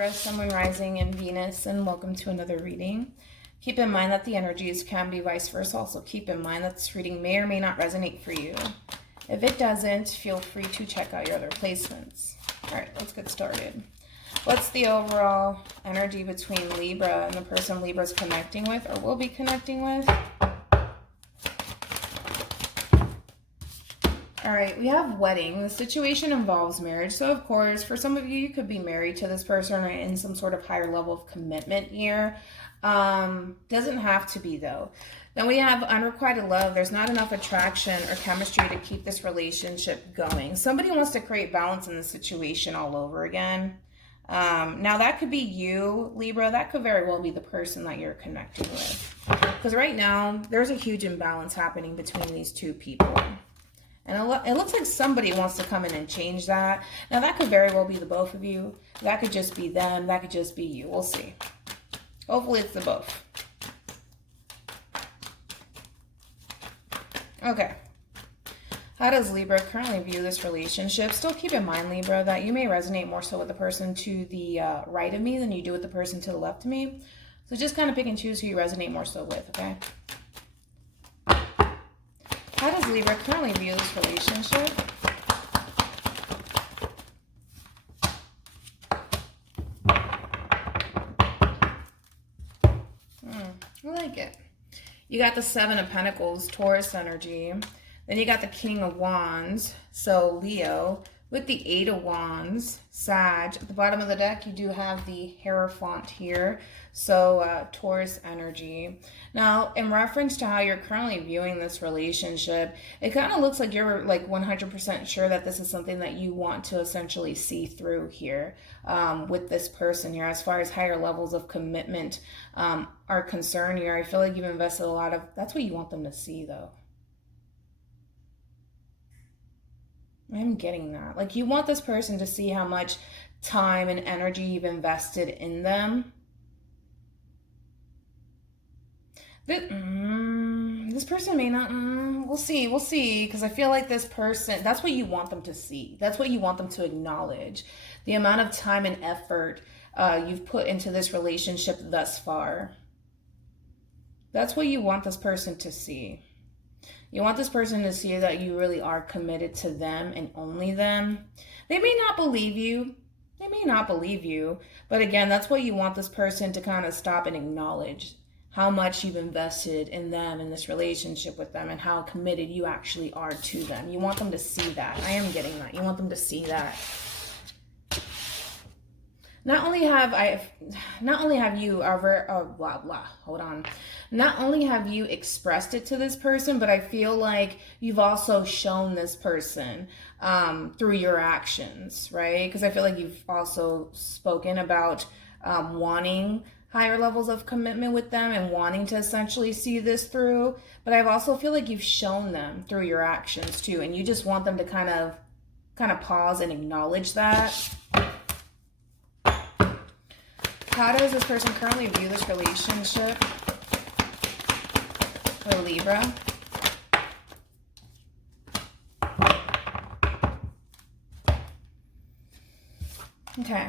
Libra, Sun, Moon, Rising, and Venus, and welcome to another reading. Keep in mind that the energies can be vice versa. Also keep in mind that this reading may or may not resonate for you. If it doesn't, feel free to check out your other placements. All right, let's get started. What's the overall energy between Libra and the person Libra's connecting with or will be connecting with? All right, we have wedding. The situation involves marriage. So, of course, for some of you, you could be married to this person or in some sort of higher level of commitment here. Doesn't have to be, though. Then we have unrequited love. There's not enough attraction or chemistry to keep this relationship going. Somebody wants to create balance in the situation all over again. Now, that could be you, Libra. That could very well be the person that you're connecting with. Because right now, there's a huge imbalance happening between these two people. And it looks like somebody wants to come in and change that. Now, that could very well be the both of you. That could just be them. That could just be you. We'll see. Hopefully, it's the both. Okay. How does Libra currently view this relationship? Still keep in mind, Libra, that you may resonate more so with the person to the right of me than you do with the person to the left of me. So just kind of pick and choose who you resonate more so with, okay? How does Libra currently view this relationship? I like it. You got the Seven of Pentacles, Taurus energy. Then you got the King of Wands, so Leo. With the Eight of Wands, Sag. At the bottom of the deck, you do have the Hierophant here, so Taurus energy. Now, in reference to how you're currently viewing this relationship, it kind of looks like you're like 100% sure that this is something that you want to essentially see through here with this person here. As far as higher levels of commitment are concerned here, I feel like you've invested a lot of, that's what you want them to see though. I'm getting that. Like, you want this person to see how much time and energy you've invested in them. This person may not, we'll see, because I feel like this person, that's what you want them to see. That's what you want them to acknowledge. The amount of time and effort you've put into this relationship thus far. That's what you want this person to see. You want this person to see that you really are committed to them and only them. They may not believe you. They may not believe you. But again, that's what you want this person to kind of stop and acknowledge. How much you've invested in them, in this relationship with them, and how committed you actually are to them. You want them to see that. I am getting that. You want them to see that. Not only have you expressed it to this person, but I feel like you've also shown this person through your actions, right? Because I feel like you've also spoken about wanting higher levels of commitment with them and wanting to essentially see this through. But I also feel like you've shown them through your actions too, and you just want them to kind of pause and acknowledge that. How does this person currently view this relationship for Libra? Okay.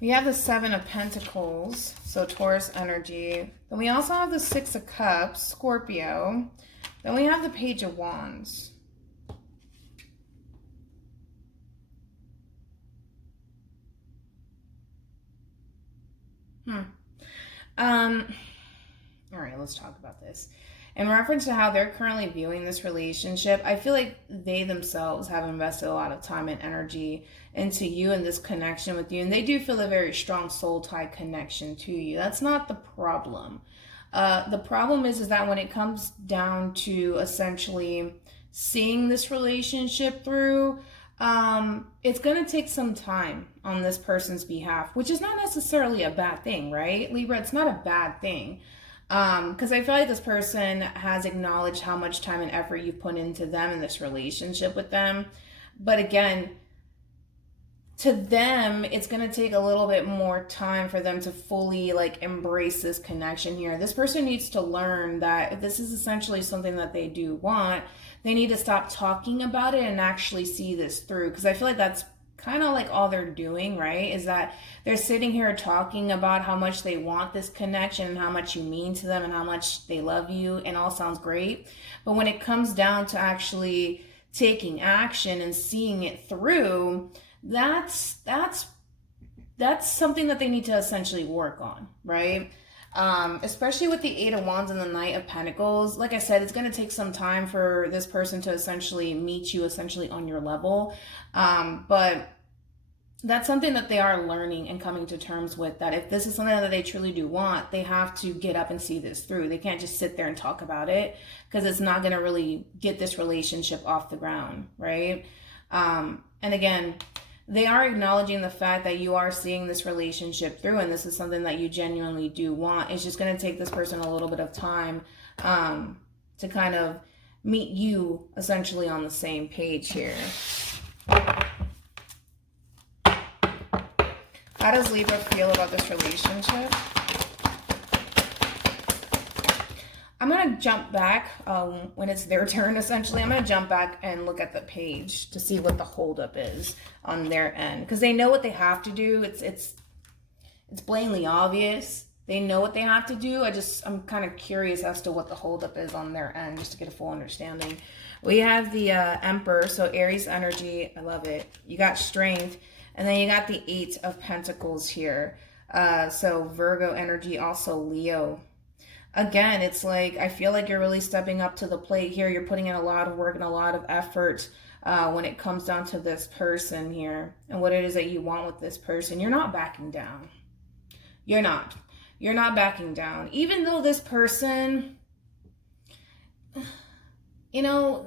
We have the Seven of Pentacles, so Taurus energy. Then we also have the Six of Cups, Scorpio. Then we have the Page of Wands. All right, let's talk about this. In reference to how they're currently viewing this relationship, I feel like they themselves have invested a lot of time and energy into you and this connection with you. And they do feel a very strong soul tie connection to you. That's not the problem. The problem is that when it comes down to essentially seeing this relationship through, it's going to take some time on this person's behalf, which is not necessarily a bad thing, right, Libra? It's not a bad thing. Because I feel like this person has acknowledged how much time and effort you've put into them in this relationship with them. But again, to them, it's going to take a little bit more time for them to fully like embrace this connection here. This person needs to learn that if this is essentially something that they do want, they need to stop talking about it and actually see this through. Because I feel like that's kind of like all they're doing, right, is that they're sitting here talking about how much they want this connection and how much you mean to them and how much they love you, and all sounds great. But when it comes down to actually taking action and seeing it through, that's something that they need to essentially work on, right? Especially with the Eight of Wands and the Knight of Pentacles. Like I said, it's going to take some time for this person to essentially meet you essentially on your level. But that's something that they are learning and coming to terms with, that if this is something that they truly do want, they have to get up and see this through. They can't just sit there and talk about it, because it's not going to really get this relationship off the ground, right? And again, they are acknowledging the fact that you are seeing this relationship through, and this is something that you genuinely do want. It's just going to take this person a little bit of time to kind of meet you essentially on the same page here. How does Libra feel about this relationship? I'm going to jump back when it's their turn, essentially. I'm going to jump back and look at the page to see what the holdup is on their end. Because they know what they have to do. It's blatantly obvious. They know what they have to do. I'm kind of curious as to what the holdup is on their end, just to get a full understanding. We have the Emperor, so Aries energy. I love it. You got strength. And then you got the Eight of Pentacles here. So Virgo energy, also Leo. Again, it's like, I feel like you're really stepping up to the plate here. You're putting in a lot of work and a lot of effort when it comes down to this person here and what it is that you want with this person. You're not backing down. You're not. You're not backing down. Even though this person, you know,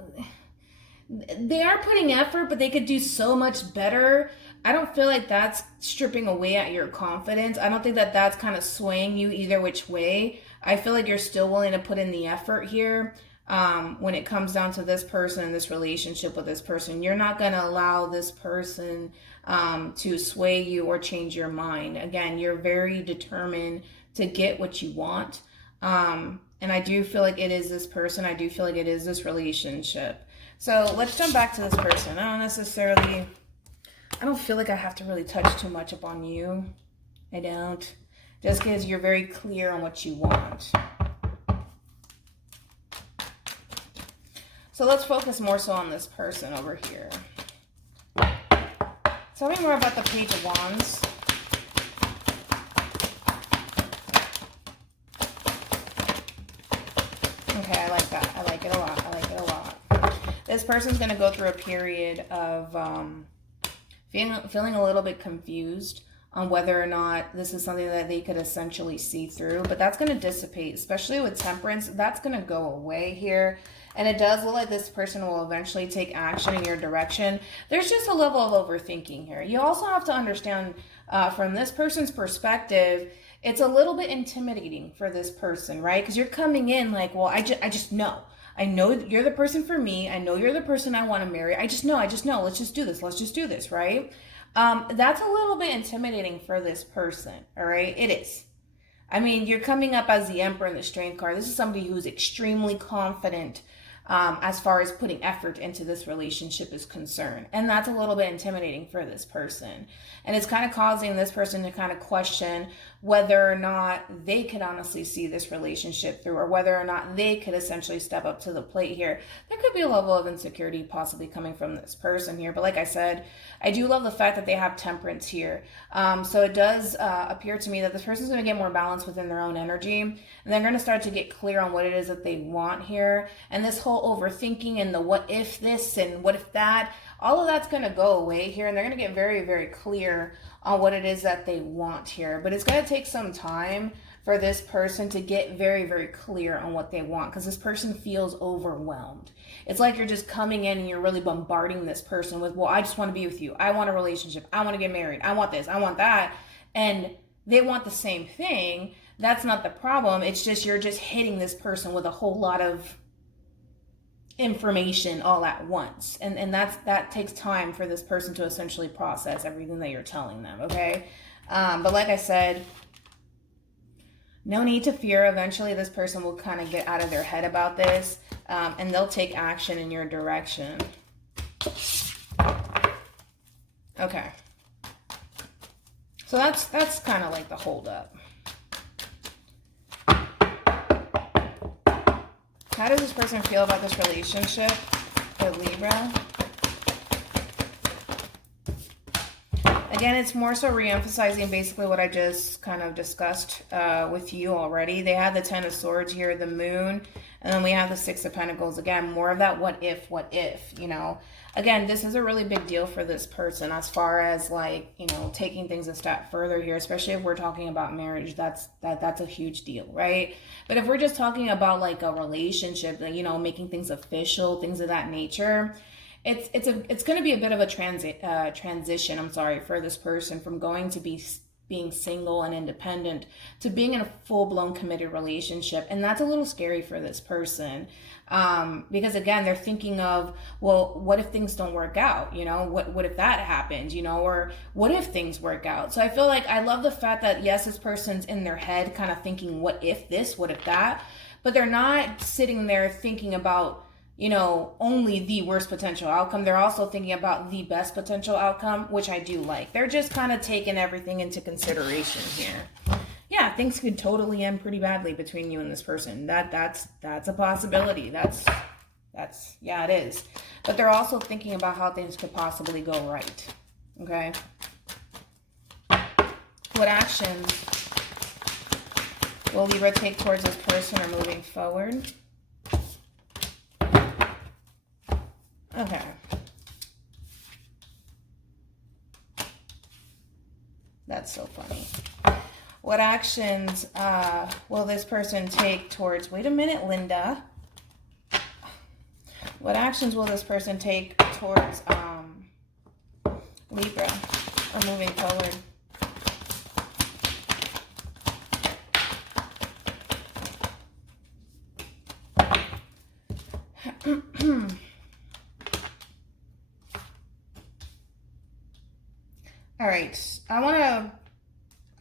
they are putting effort, but they could do so much better. I don't feel like that's stripping away at your confidence. I don't think that that's kind of swaying you either which way. I feel like you're still willing to put in the effort here when it comes down to this person and this relationship with this person. You're not going to allow this person to sway you or change your mind. Again, you're very determined to get what you want. And I do feel like it is this person. I do feel like it is this relationship. So let's jump back to this person. I don't feel like I have to really touch too much upon you. I don't. Just because you're very clear on what you want. So let's focus more so on this person over here. Tell me more about the Page of Wands. Okay, I like that. I like it a lot. I like it a lot. This person's going to go through a period of feeling a little bit confused on whether or not this is something that they could essentially see through. But that's going to dissipate, especially with Temperance. That's going to go away here. And it does look like this person will eventually take action in your direction. There's just a level of overthinking here. You also have to understand from this person's perspective, it's a little bit intimidating for this person, right? Because you're coming in like, well, I just know. I know you're the person for me. I know you're the person I want to marry. I just know. Let's just do this. Let's just do this, right? That's a little bit intimidating for this person, all right? It is. I mean, you're coming up as the Emperor in the Strength card. This is somebody who's extremely confident as far as putting effort into this relationship is concerned. And that's a little bit intimidating for this person. And it's kind of causing this person to kind of question whether or not they could honestly see this relationship through, or whether or not they could essentially step up to the plate here. There could be a level of insecurity possibly coming from this person here. But like I said, I do love the fact that they have Temperance here. So it does appear to me that this person's going to get more balance within their own energy. And they're going to start to get clear on what it is that they want here. And this whole overthinking and the what if this and what if that, all of that's going to go away here. And they're going to get very, very clear on what it is that they want here. But it's going to take some time for this person to get very, very clear on what they want, because this person feels overwhelmed. It's like you're just coming in and you're really bombarding this person with, well, I just want to be with you. I want a relationship. I want to get married. I want this. I want that. And they want the same thing. That's not the problem. It's just you're just hitting this person with a whole lot of information all at once, and that takes time for this person to essentially process everything that you're telling them. Okay, but like I said, no need to fear. Eventually this person will kind of get out of their head about this, and they'll take action in your direction. Okay. So that's kind of like the holdup. How does this person feel about this relationship with Libra? Again, it's more so re-emphasizing basically what I just kind of discussed with you already. They had the Ten of Swords here, the Moon, and then we have the Six of Pentacles. Again, more of that what if, you know. Again, this is a really big deal for this person as far as like, you know, taking things a step further here, especially if we're talking about marriage. That's a huge deal, right? But if we're just talking about like a relationship, you know, making things official, things of that nature, it's going to be a bit of a transition, I'm sorry, for this person from going to being single and independent to being in a full-blown committed relationship. And that's a little scary for this person. Because again, they're thinking of, well, what if things don't work out? You know, what if that happens, you know, or what if things work out? So I feel like I love the fact that yes, this person's in their head kind of thinking, what if this, what if that, but they're not sitting there thinking about, you know, only the worst potential outcome. They're also thinking about the best potential outcome, which I do like. They're just kind of taking everything into consideration here. Yeah, things could totally end pretty badly between you and this person. That's a possibility. That's yeah, it is. But they're also thinking about how things could possibly go right. Okay? What actions will Libra take towards this person or moving forward? Okay. That's so funny. What actions will this person take towards... Wait a minute, Linda. What actions will this person take towards Libra or moving forward? All right, I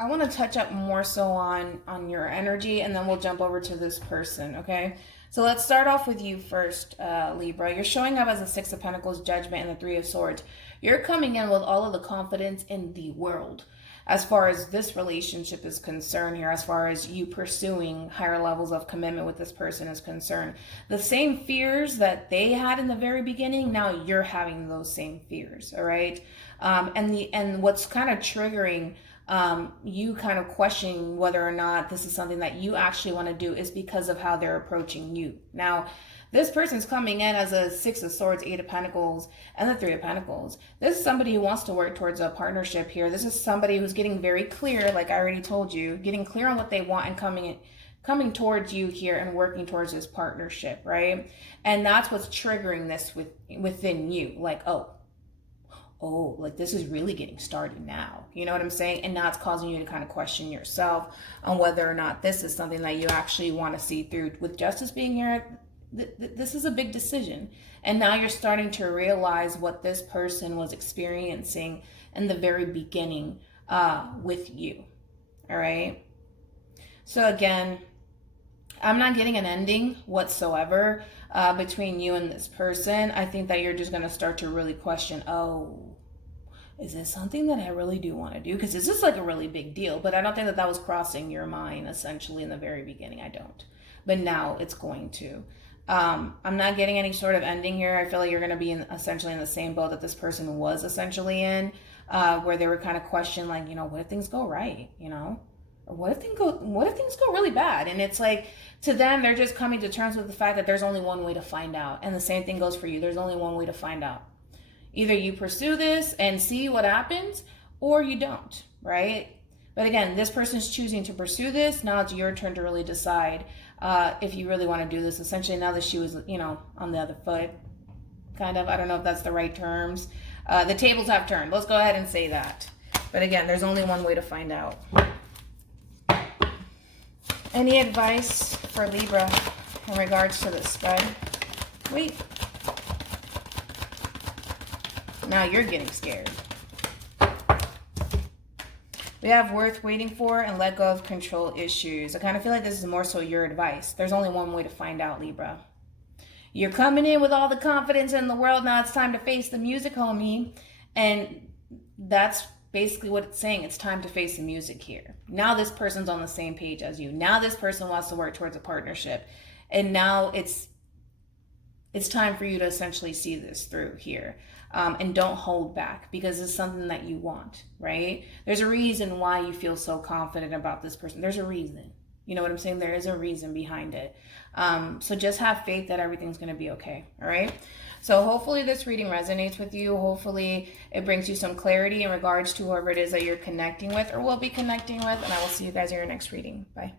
want to touch up more so on your energy, and then we'll jump over to this person, okay? So let's start off with you first, Libra. You're showing up as a Six of Pentacles, Judgment, and the Three of Swords. You're coming in with all of the confidence in the world as far as this relationship is concerned here, as far as you pursuing higher levels of commitment with this person is concerned. The same fears that they had in the very beginning, now you're having those same fears, all right? And what's kind of triggering you kind of questioning whether or not this is something that you actually want to do is because of how they're approaching you. Now, this person's coming in as a Six of Swords, Eight of Pentacles, and the Three of Pentacles. This is somebody who wants to work towards a partnership here. This is somebody who's getting very clear, like I already told you, getting clear on what they want and coming towards you here and working towards this partnership, right? And that's what's triggering this within you. Like, oh, like this is really getting started now. You know what I'm saying? And now it's causing you to kind of question yourself on whether or not this is something that you actually want to see through. With Justice being here, this is a big decision. And now you're starting to realize what this person was experiencing in the very beginning with you. All right? So again, I'm not getting an ending whatsoever between you and this person. I think that you're just going to start to really question, oh, is this something that I really do want to do? Because this is like a really big deal, but I don't think that that was crossing your mind essentially in the very beginning. I don't. But now it's going to. I'm not getting any sort of ending here. I feel like you're going to be essentially in the same boat that this person was essentially in, where they were kind of questioning, like, you know, what if things go right, you know? Or what if things go really bad? And it's like, to them, they're just coming to terms with the fact that there's only one way to find out. And the same thing goes for you. There's only one way to find out. Either you pursue this and see what happens, or you don't, right? But again, this person's choosing to pursue this. Now it's your turn to really decide if you really want to do this. Essentially, now the shoe is, you know, on the other foot, kind of. I don't know if that's the right terms. The tables have turned. Let's go ahead and say that. But again, there's only one way to find out. Any advice for Libra in regards to this spread? Wait. Now you're getting scared. We have worth waiting for and let go of control issues. I kind of feel like this is more so your advice. There's only one way to find out, Libra. You're coming in with all the confidence in the world. Now it's time to face the music, homie. And that's basically what it's saying. It's time to face the music here. Now this person's on the same page as you. Now this person wants to work towards a partnership. And now it's time for you to essentially see this through here. And don't hold back, because it's something that you want, right? There's a reason why you feel so confident about this person. There's a reason. You know what I'm saying? There is a reason behind it. So just have faith that everything's going to be okay. All right. So hopefully this reading resonates with you. Hopefully it brings you some clarity in regards to whoever it is that you're connecting with or will be connecting with. And I will see you guys in your next reading. Bye.